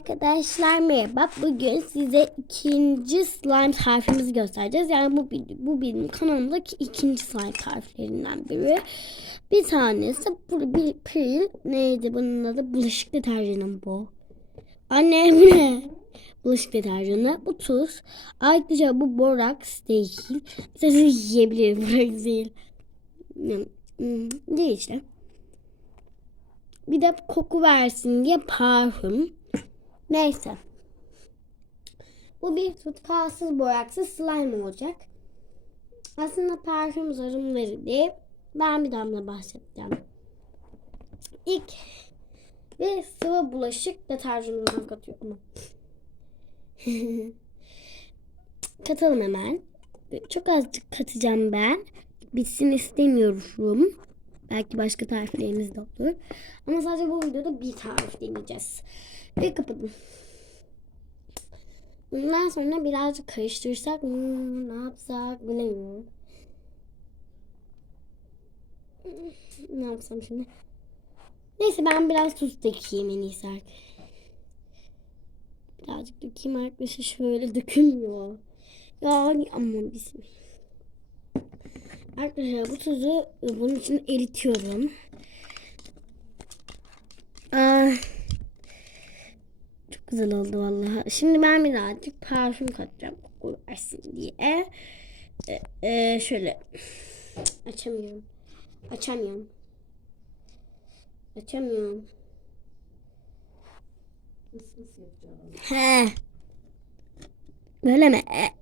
Arkadaşlar merhaba. Bugün size ikinci slime tarifimizi göstereceğiz. Yani bu, bu benim kanalımdaki ikinci slime tariflerinden biri. Bir tanesi bu bir pil neydi bunun adı? Bulaşık deterjanı bu. Anne bu ne? Bulaşık deterjanı. Bu tuz. Ayrıca bu boraks değil. Size yiyebilirim. Boraks değil. Değil işte. Bir de koku versin diye parfüm. Neyse. Bu bir tutkalsız boyaksız slime olacak. Aslında parfüm zarımları değil. Ben bir damla bahsedeceğim. İlk bir sıvı bulaşık deterjanından katıyorum. Katalım hemen. Çok azıcık katacağım ben. Bitsin istemiyorum. Belki başka tariflerimiz de olur. Ama sadece bu videoda bir tarif deneyeceğiz. Ve kapadım. Bundan sonra birazcık karıştırsak hmm, ne yapsak bilemiyorum. Ne yapsam şimdi? Neyse ben biraz tuz dökeyim en iyisi. Birazcık dökeyim arkadaşlar şöyle dökülmüyor. Ya ama bismillah. Arkadaşlar bu tuzu bunun için eritiyorum. Aa, çok güzel oldu vallahi. Şimdi ben birazcık parfüm katacağım koku versin diye. Ee, e, şöyle açamıyorum. Açamıyorum. Açamıyorum. He. Böyle mi? E.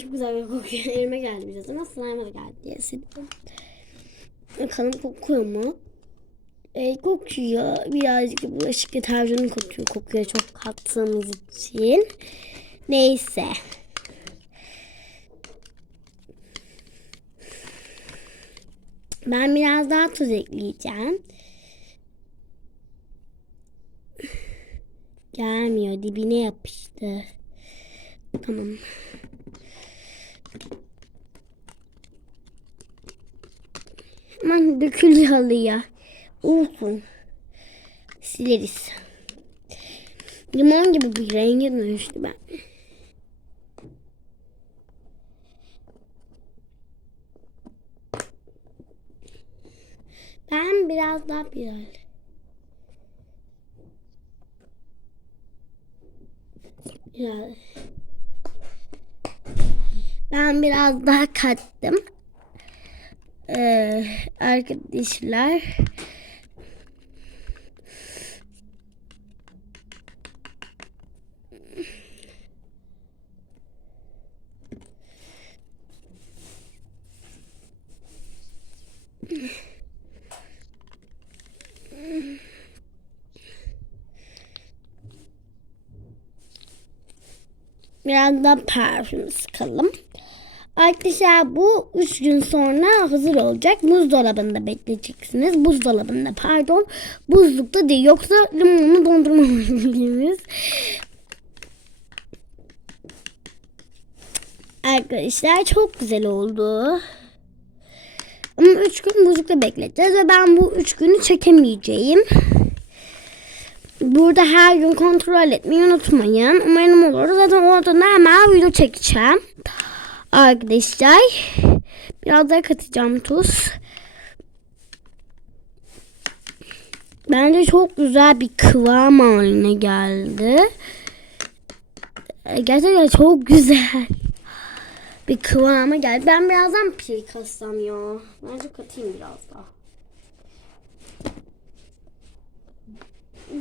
Çok güzel bir kokuyor. Elime geldi biraz ama slime'a da geldi diye sildim. Bakalım kokuyor mu? E, kokuyor. Birazcık bulaşık deterjanı kokuyor. Kokuyor çok kattığımız için. Neyse. Ben biraz daha tuz ekleyeceğim. Gelmiyor. Dibine yapıştı. Tamam. Aman dökülüyor halıya. Olsun. Sileriz. Limon gibi bir renge dönüştü ben. Ben biraz daha biraz. Ben biraz daha kattım. Ee, arkadaşlar. Biraz da parfüm sıkalım. Arkadaşlar bu 3 gün sonra hazır olacak. Buzdolabında bekleyeceksiniz. Buzdolabında pardon. Buzlukta değil. Yoksa limonlu dondurmamız Arkadaşlar çok güzel oldu. Ama 3 gün buzlukta bekleteceğiz ve ben bu 3 günü çekemeyeceğim. Burada her gün kontrol etmeyi unutmayın. Umarım olur. Zaten orada da hemen video çekeceğim. Arkadaşlar. Biraz daha katacağım tuz. Bence çok güzel bir kıvam haline geldi. Gerçekten çok güzel bir kıvama geldi. Ben birazdan pil kassam ya. Bence katayım biraz daha.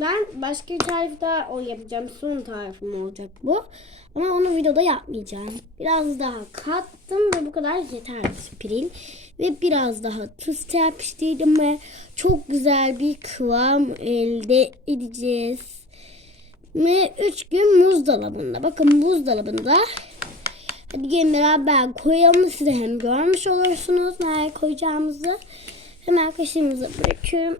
Ben başka bir tarif daha o yapacağım. Son tarifim olacak bu. Ama onu videoda yapmayacağım. Biraz daha kattım ve bu kadar yeter piril. Ve biraz daha tuz serpiştirdim ve çok güzel bir kıvam elde edeceğiz. Ve 3 gün buzdolabında. Bakın buzdolabında. Hadi gelin beraber koyalım. Size hem görmüş olursunuz nereye koyacağımızı. Hemen kaşığımızı bırakıyorum.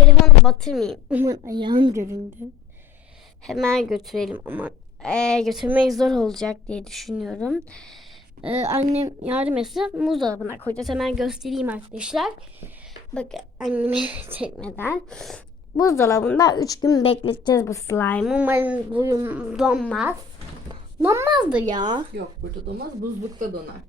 Telefonu batırmayayım. Aman ayağım göründü. Hemen götürelim ama e, götürmek zor olacak diye düşünüyorum. E, annem yardım etse buzdolabına koyacağız. Hemen göstereyim arkadaşlar. Bakın annemi çekmeden. Buzdolabında 3 gün bekleteceğiz bu slime. Umarım bugün donmaz. Donmazdı ya. Yok burada donmaz. Buzlukta donar.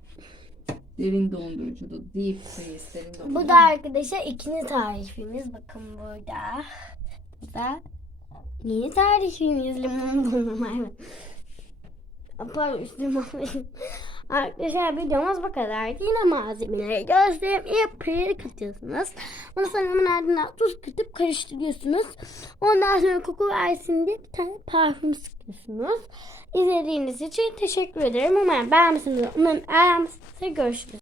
Derin dondurucuda. Deep freeze derin dondurucu. Bu da arkadaşlar ikinci tarifimiz. Bakın burada. Bu da yeni tarifimiz. Limon. Evet. Pardon alayım. Arkadaşlar videomuz bu kadar. Yine malzemeleri göstereyim. İyi katıyorsunuz. Ondan sonra hemen ardından tuz katıp karıştırıyorsunuz. Ondan sonra koku versin diye bir tane parfüm sıkıyorsunuz. İzlediğiniz için teşekkür ederim. Umarım beğenmişsinizdir. Umarım beğenmişsinizdir. Görüşürüz.